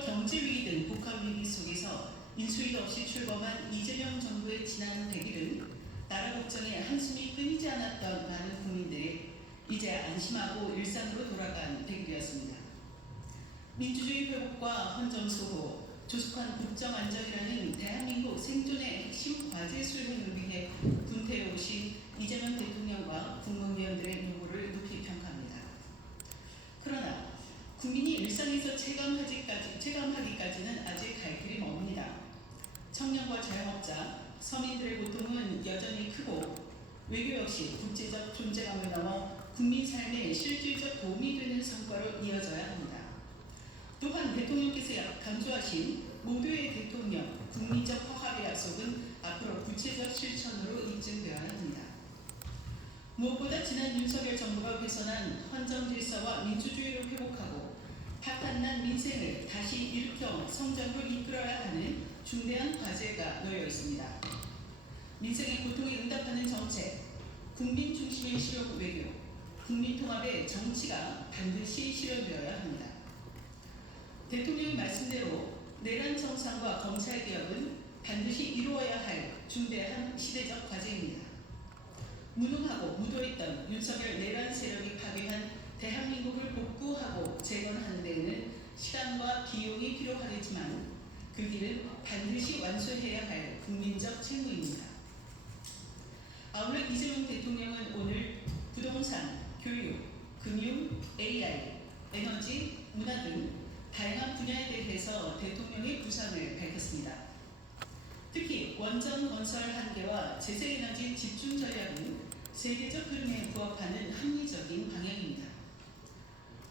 경제 위기 등 북한 위기 속에서 인수위 없이 출범한 이재명 정부의 지난 100일은 나라 걱정에 한숨이 끊이지 않았던 많은 국민들이 이제 안심하고 일상으로 돌아간 100일이었습니다. 민주주의 회복과 헌정 수호, 조속한 국정 안정이라는 대한민국 생존의 핵심 과제 수행을 위해 군태에 오신 이재명 대통령과 국무위원들의 노고를 높이 평가합니다. 그러나 국민이 일상에서 체감하기까지, 체감하기까지는 아직 갈 길이 멉니다. 청년과 자영업자, 서민들의 고통은 여전히 크고 외교 역시 국제적 존재감을 넘어 국민 삶에 실질적 도움이 되는 성과로 이어져야 합니다. 또한 대통령께서 강조하신 모두의 대통령, 국민적 화합의 약속은 앞으로 구체적 실천으로 입증되어야 합니다. 무엇보다 지난 윤석열 정부가 훼손한 헌정 질서와 민주주의를 회복하고 파탄난 민생을 다시 일으켜 성장으로 이끌어야 하는 중대한 과제가 놓여 있습니다. 민생의 고통에 응답하는 정책, 국민 중심의 실효 외교, 국민 통합의 정치가 반드시 실현되어야 합니다. 대통령의 말씀대로 내란 정상과 검찰 개혁은 반드시 이루어야 할 중대한 시대적 과제입니다. 무능하고 무도했던 윤석열 내란 세력이 파괴한 대한민국을 복구하고 재건하는 데에는 시간과 비용이 필요하겠지만 그 길은 반드시 완수해야 할 국민적 책무입니다. 아울러 이재명 대통령은 오늘 부동산, 교육, 금융, AI, 에너지, 문화 등 다양한 분야에 대해서 대통령의 구상을 밝혔습니다. 특히 원전 건설 한계와 재생에너지 집중 전략은 세계적 흐름에 부합하는 합리적인 방향입니다.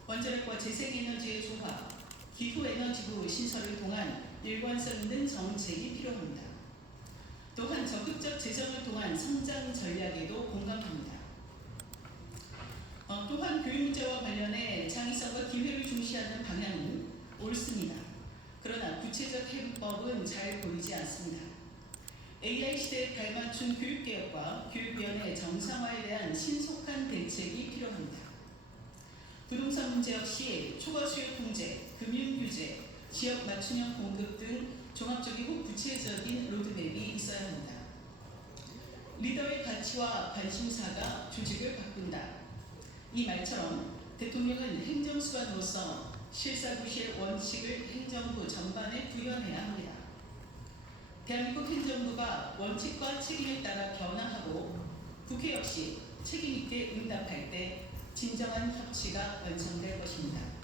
원자력과 재생에너지의 조합, 기후 에너지부 신설을 통한 일관성 있는 정책이 필요합니다. 또한 적극적 재정을 통한 성장 전략에도 공감합니다. 어, 또한 교육 문제와 관련해 창의성과 기회를 중시하는 방향은 옳습니다. 그러나 구체적 해법은 잘 보이지 않습니다. AI 시대에 발맞춘 교육개혁과 교육위원회 정상화에 대한 신속한 대책이 필요합니다. 부동산 문제 역시 초과 수요 통제, 금융 규제, 지역 맞춤형 공급 등 종합적이고 구체적인 로드맵이 있어야 합니다. 리더의 가치와 관심사가 조직을 바꾼다. 이 말처럼 대통령은 행정수반으로서 실사구시의 원칙을 행정부 전반에 구현해야 합니다. 대한민국 행정부가 원칙과 책임에 따라 변화하고 국회 역시 책임있게 응답할 때 진정한 협치가 완성될 것입니다.